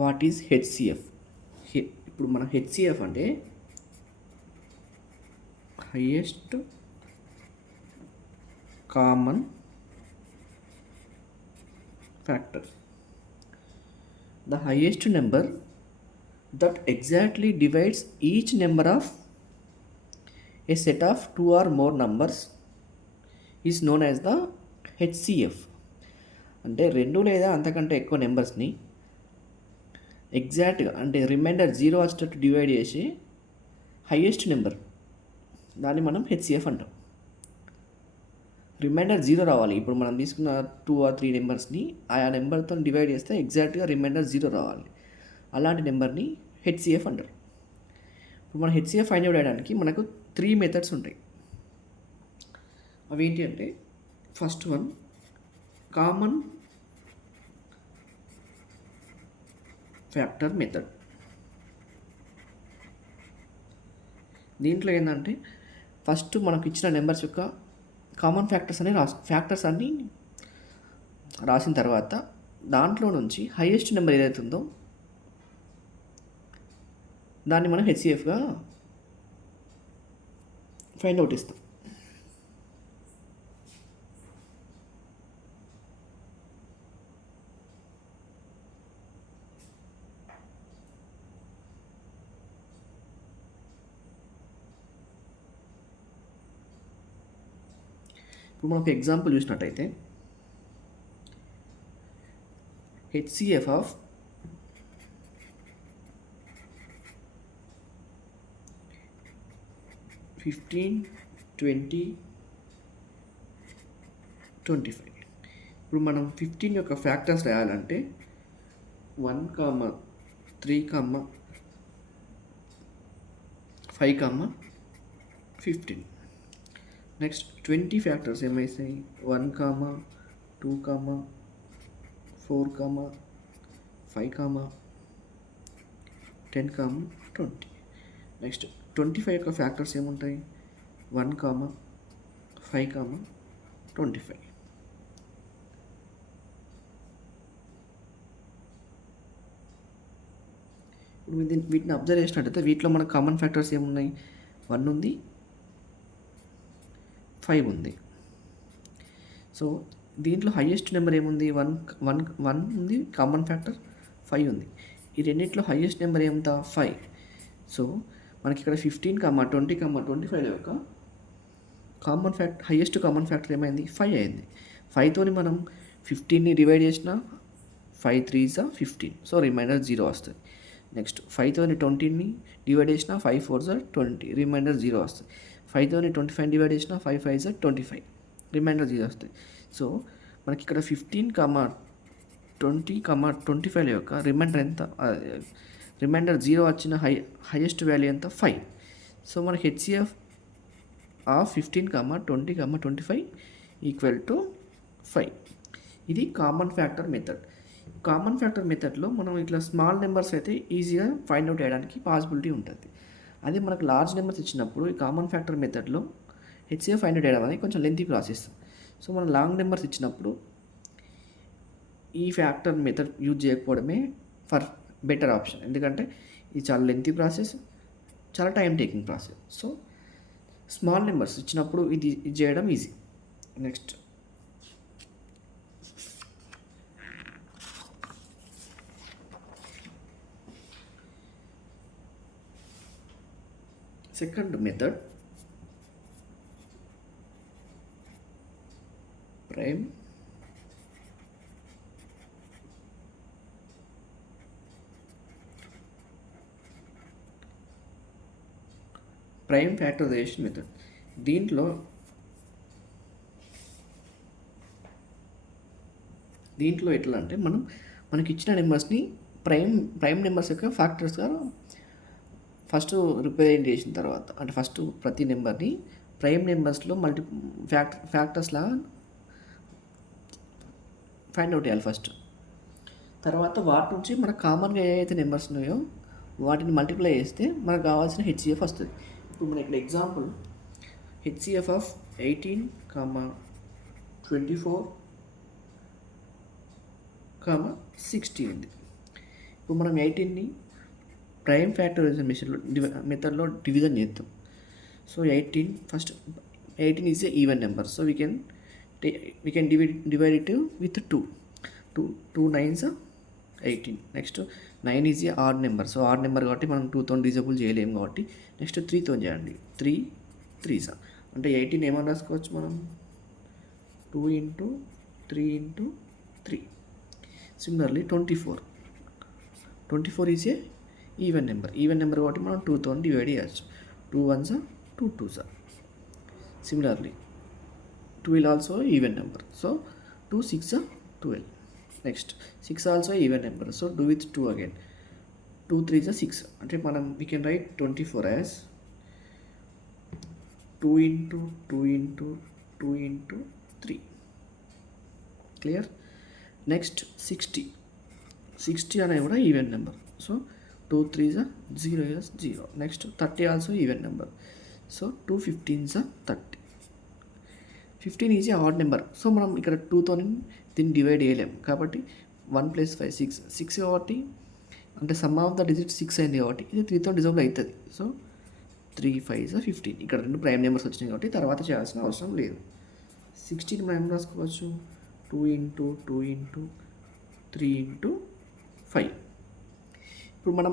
What is HCF? ఇప్పుడు మన HCF అంటే highest common factor, the highest number that exactly divides each number of a set of two or more numbers is known as the HCF. అంటే రెండు లేదా అంతకంటే ఎక్కువ నెంబర్స్ని ఎగ్జాక్ట్గా అంటే రిమైండర్ జీరో వచ్చేటట్టు డివైడ్ చేసి హైయెస్ట్ నెంబర్, దాన్ని మనం హెచ్సిఎఫ్ అంటాం. రిమైండర్ జీరో రావాలి. ఇప్పుడు మనం తీసుకున్న 2 or 3 నెంబర్స్ని ఆయా నెంబర్తో డివైడ్ చేస్తే ఎగ్జాక్ట్గా రిమైండర్ జీరో రావాలి. అలాంటి నెంబర్ని హెచ్సిఎఫ్ అంటారు. ఇప్పుడు మన హెచ్సిఎఫ్ ఫైండ్ అవుట్ చేయడానికి మనకు 3 మెథడ్స్ ఉంటాయి. అవి ఏంటి అంటే, first one common factor method. దీంట్లో ఏంటంటే ఫస్ట్ మనకు ఇచ్చిన నెంబర్స్ యొక్క కామన్ ఫ్యాక్టర్స్ అన్నీ రాసిన తర్వాత దాంట్లో నుంచి హైయెస్ట్ నెంబర్ ఏదైతే ఉందో దాన్ని మనం హెచ్సిఎఫ్గా ఫైండ్ అవుట్ ఇస్తాం. ఇప్పుడు మనకు ఎగ్జాంపుల్ చూసినట్టయితే హెచ్సిఎఫ్ ఆఫ్ 15, 20, 25. ఇప్పుడు మనం 15 యొక్క ఫ్యాక్టర్స్ రాయాలంటే 1, 3, 5, 15. Next 20 factors ఏమైతాయి? 1, 2, 4, 5, 10, 20. నెక్స్ట్ 25 యొక్క ఫ్యాక్టర్స్ ఏముంటాయి? 1, 5, 25. ఇప్పుడు వీటిని అబ్జర్వ్ చేసినట్టయితే వీటిలో మన కామన్ ఫ్యాక్టర్స్ ఏమున్నాయి? 1 ఉంది, 5 ఉంది. సో దీంట్లో హైయెస్ట్ నెంబర్ ఏముంది? 1 ఉంది, కామన్ ఫ్యాక్టర్ 5 ఉంది. ఈ రెండింటిలో హైయెస్ట్ నెంబర్ ఏమంత? 5. సో మనకి ఇక్కడ 15, 20, 25 యొక్క హైయెస్ట్ కామన్ ఫ్యాక్టర్ ఏమైంది? 5 అయింది. 5తోని మనం 15ని డివైడ్ చేసిన 5 3s 15. సో రిమైండర్ 0 వస్తుంది. నెక్స్ట్ 5తోని 20ని డివైడ్ చేసిన 5 4s 20. రిమైండర్ 0 వస్తుంది. 5తోని 25 డివైడ్ చేసిన 5 5s 25. రిమైండర్ 0 వస్తుంది. సో మనకి ఇక్కడ 15, 20, 25 యొక్క రిమైండర్ ఎంత? రిమైండర్ 0 వచ్చిన హైయెస్ట్ వాల్యూ ఎంత? 5. సో మన హెచ్సిఎఫ్ ఆఫ్ 15, 20, 25 ఈక్వల్ టు 5. ఇది common factor method. Common factor మెథడ్లో మనం ఇట్లా స్మాల్ నెంబర్స్ అయితే ఈజీగా ఫైండ్ అవుట్ చేయడానికి పాసిబిలిటీ ఉంటుంది. అదే మనకు లార్జ్ నెంబర్స్ ఇచ్చినప్పుడు ఈ కామన్ ఫ్యాక్టర్ మెథడ్లో హెచ్సిఎఫ్ ఫైండ్ అవుట్ చేయడం అనేది కొంచెం లెంతీ ప్రాసెస్. సో మనం లాంగ్ నెంబర్స్ ఇచ్చినప్పుడు ఈ ఫ్యాక్టర్ మెథడ్ యూజ్ చేయకపోవడమే బెటర్ ఆప్షన్. ఎందుకంటే ఇది చాలా లెంతీ ప్రాసెస్, చాలా time taking process. So small numbers ఇచ్చినప్పుడు ఇది చేయడం easy. Next second method prime factorization method. దీంట్లో ఎట్లా అంటే మనకి ఇచ్చిన నెంబర్స్ని ప్రైమ్ నెంబర్స్ యొక్క ఫ్యాక్టర్స్గా ఫస్ట్ రిప్రజెంట్ చేసిన తర్వాత, అంటే ఫస్ట్ ప్రతి నెంబర్ని ప్రైమ్ నెంబర్స్లో ఫ్యాక్టర్స్లా ఫైండ్ అవుట్ చేయాలి ఫస్ట్. తర్వాత వాటి నుంచి మనకు కామన్గా ఏవైతే నెంబర్స్ ఉన్నాయో వాటిని మల్టిప్లై చేస్తే మనకు కావాల్సిన హెచ్సిఎఫ్ వస్తుంది. ఇప్పుడు మన ఇక్కడ ఎగ్జాంపుల్ హెచ్సిఎఫ్ ఆఫ్ 18, 24, 60 ఉంది. ఇప్పుడు మనం 18ని ప్రైమ్ ఫ్యాక్టరైజేషన్ మెథడ్లో డివిజన్ చేద్దాం. So 18 is a even number, so we can divide it with 2 9s are 18. Next 9 is a odd number, so odd number కాబట్టి మనం 2తో డిజబుల్ చేయలేము కాబట్టి నెక్స్ట్ 3తో చేయండి. 3 3s అంటే 18 ఏమని రాసుకోవచ్చు మనం 2 into 3 into 3. Similarly 24 is a even number కాబట్టి మనం 2తో డివైడ్ చేయవచ్చు. 2 1s are 2 2s are. Similarly 2 will also even number, so 2 6 are 12. Next 6 also even number, so do with 2 again. 2 3 is 6 అంటే మనం we can write 24 as 2 into 2 into 2 into 3. Clear? Next 60 అనేది కూడా even number, so 2 3s are 0 is 0. Next 30 also even number, so 2 15s are 30. 15 is odd number, so మనం ఇక్కడ 2తో దీన్ని divide చేయలేము కాబట్టి 1 + 5 6 కాబట్టి అంటే సమ్ ఆఫ్ ద డిజిట్ 6 అయింది కాబట్టి ఇది 3తో డిజబుల్ అవుతుంది. So 3 5s are 15. ఇక్కడ 2 ప్రైమ్ నెంబర్స్ వచ్చినాయి కాబట్టి తర్వాత చేయాల్సిన అవసరం లేదు. 16 మనం రాసుకోవచ్చు 2 into 2 into 3 into 5. ఇప్పుడు మనం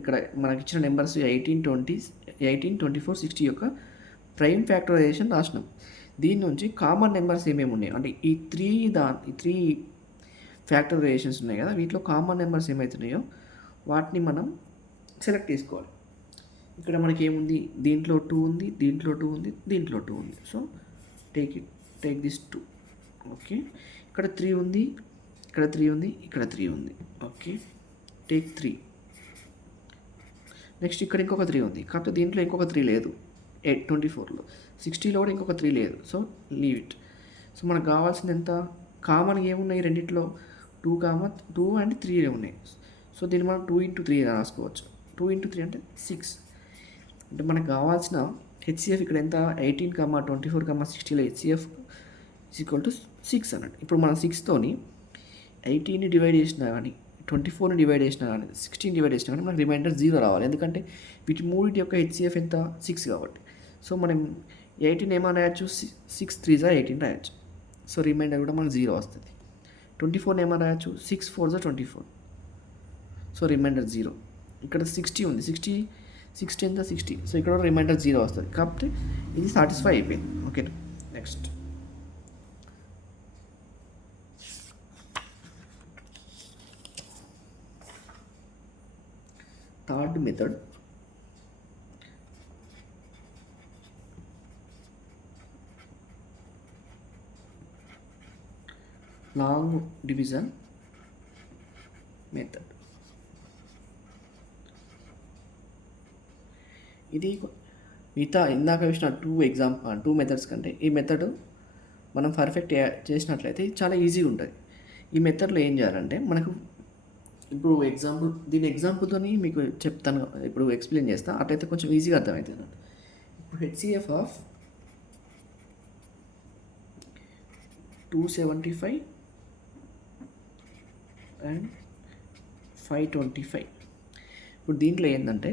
ఇక్కడ మనకి ఇచ్చిన నెంబర్స్ 18 24 60 యొక్క ప్రైమ్ ఫ్యాక్టరైజేషన్ రాసినాం. దీని నుంచి కామన్ నెంబర్స్ ఏమేమి ఉన్నాయి అంటే ఈ 3 ఫ్యాక్టరైజేషన్స్ ఉన్నాయి కదా, వీటిలో కామన్ నెంబర్స్ ఏమవుతున్నాయో వాటిని మనం సెలెక్ట్ చేసుకోవాలి. ఇక్కడ మనకి ఏముంది, దీంట్లో 2 ఉంది, దీంట్లో 2 ఉంది, దీంట్లో 2 ఉంది. So take this 2. ఓకే, ఇక్కడ 3 ఉంది, ఇక్కడ 3 ఉంది, ఇక్కడ 3 ఉంది. Okay, take 3. నెక్స్ట్ ఇక్కడ ఇంకొక 3 ఉంది, కాకపోతే దీంట్లో ఇంకొక 3 లేదు. 24లో 60లో కూడా ఇంకొక 3 లేదు, సో లీవ్ ఇట్. సో మనకు కావాల్సింది ఎంత, కామన్ ఏమున్నాయి రెండిట్లో 2 అండ్ 3 ఉన్నాయి. సో దీన్ని మనం 2 into 3 రాసుకోవచ్చు. 2 into 3 అంటే 6. అంటే మనకు కావాల్సిన హెచ్సిఎఫ్ ఇక్కడ ఎంత 18, 24, 60లో హెచ్సిఎఫ్ = 6 అన్నట్టు. ఇప్పుడు మనం 6తోని 18ని డివైడ్ చేసినా కానీ 24ని డివైడ్ చేసినా కానీ 16 డివైడ్ చేసినా కానీ మనకు రిమైండర్ 0 రావాలి. ఎందుకంటే వీటి మూడింటి యొక్క హెచ్సిఎఫ్ ఎంత 6 కాబట్టి. సో మనం 18 ఏమైనా రాయొచ్చు, 6 3s are 18 రాయొచ్చు. సో రిమైండర్ కూడా మనకు 0 వస్తుంది. 24 ఏమైనా రాయొచ్చు, 6 4s are 24. So remainder 0. ఇక్కడ 60 ఉంది, 60 ఎంత 60. సో ఇక్కడ కూడా రిమైండర్ 0 వస్తుంది కాబట్టి ఇది సాటిస్ఫై అయిపోయింది. Okay, next third method, long division method. ఇది మిగతా ఇందాక చూసిన 2 మెథడ్స్ కంటే ఈ మెథడ్ మనం పర్ఫెక్ట్ చేసినట్లయితే చాలా ఈజీగా ఉంటుంది. ఈ మెథడ్లో ఏం చేయాలంటే మనకు ఇప్పుడు దీని ఎగ్జాంపుల్తో మీకు చెప్తాను, ఇప్పుడు ఎక్స్ప్లెయిన్ చేస్తాను, అట్లయితే కొంచెం ఈజీగా అర్థమవుతుంది. ఇప్పుడు హెచ్సిఎఫ్ ఆఫ్ 275 and 525. ఇప్పుడు దీంట్లో ఏంటంటే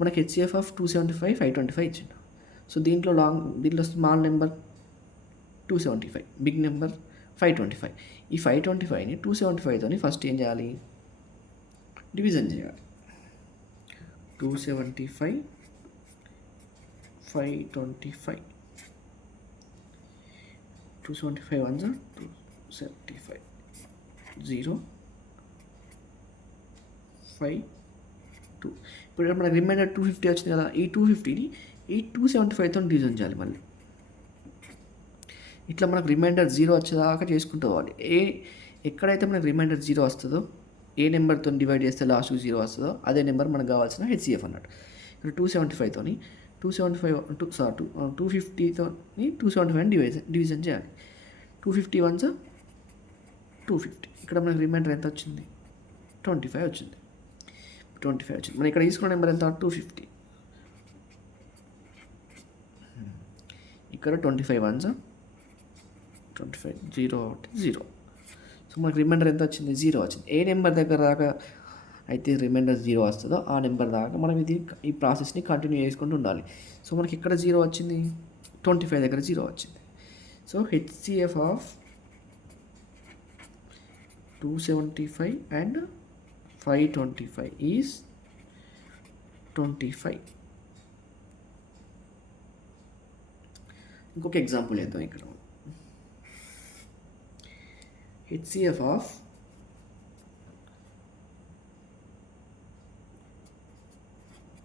మనకి హెచ్సిఎఫ్ ఆఫ్ 275 525 ఇచ్చిండు. సో దీంట్లో స్మాల్ నెంబర్ 275, బిగ్ నెంబర్ 525. ఈ 525ని 275తోని ఫస్ట్ ఏం చేయాలి, డివిజన్ చేయాలి. 275 525, 275 1s are 275, 0 5 2. ఇప్పుడు మనకు రిమైండర్ 250 వచ్చింది కదా, ఈ 250ని ఈ 275తో డివిజన్ చేయాలి. మళ్ళీ ఇట్లా మనకు రిమైండర్ 0 వచ్చేదాకా చేసుకుంటూ పోవాలి. ఎక్కడైతే మనకు రిమైండర్ 0 వస్తుందో, ఏ నెంబర్తో డివైడ్ చేస్తే లాస్ట్కి 0 వస్తుందో అదే నెంబర్ మనకు కావాల్సిన హెచ్సిఎఫ్ అన్నట్టు. ఇక్కడ 275తోని 250తోని 275 డివిజన్ చేయాలి. 250 1s 250. ఇక్కడ మనకు రిమైండర్ ఎంత వచ్చింది, 25 వచ్చింది. మనం ఇక్కడ తీసుకున్న నెంబర్ ఎంత, 250. ఇక్కడ 25 1s 25, 0 0. సో మనకు రిమైండర్ ఎంత వచ్చింది, 0 వచ్చింది. ఏ నెంబర్ దగ్గర దాకా అయితే రిమైండర్ 0 వస్తుందో ఆ నెంబర్ దాకా మనం ఈ ప్రాసెస్ని కంటిన్యూ చేసుకుంటూ ఉండాలి. సో మనకి ఎక్కడ 0 వచ్చింది, 25 దగ్గర 0 వచ్చింది. So HCF of 275 and 525 is 25. ఇంకొక ఎగ్జాంపుల్ వేద్దాం ఇక్కడ. HCF ఆఫ్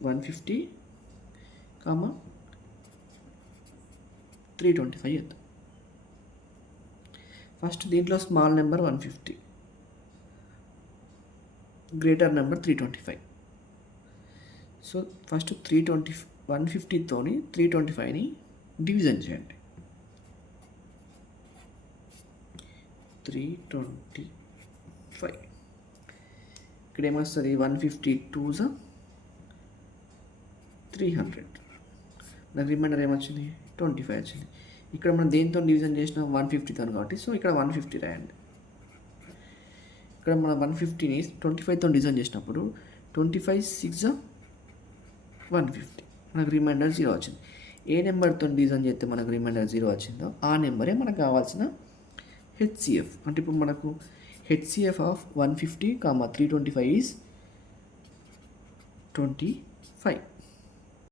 150, 325 చేద్దాం. ఫస్ట్ దీంట్లో small number 150, greater number 325. So first 150తోని 325ని డివిజన్ చేయండి. 325 ఇక్కడ ఏమొస్తుంది, 152 300. నాకు రిమైండర్ ఏమొచ్చింది, 25 వచ్చింది. ఇక్కడ మనం దేంతో డివిజన్ చేసినాం, 150తో కాబట్టి సో ఇక్కడ 150 రాయండి. ఇక్కడ మనం 150ని 25తో డివిజన్ చేసినప్పుడు 25 6 150, మనకు రిమైండర్ 0 వచ్చింది. ఏ నెంబర్తో డివిజన్ చేస్తే మనకు రిమైండర్ 0 వచ్చిందో ఆ నెంబరే మనకు కావాల్సిన HCF. అంటే ఇప్పుడు మనకు HCF ఆఫ్ 150, 325 ఈజ్ 25.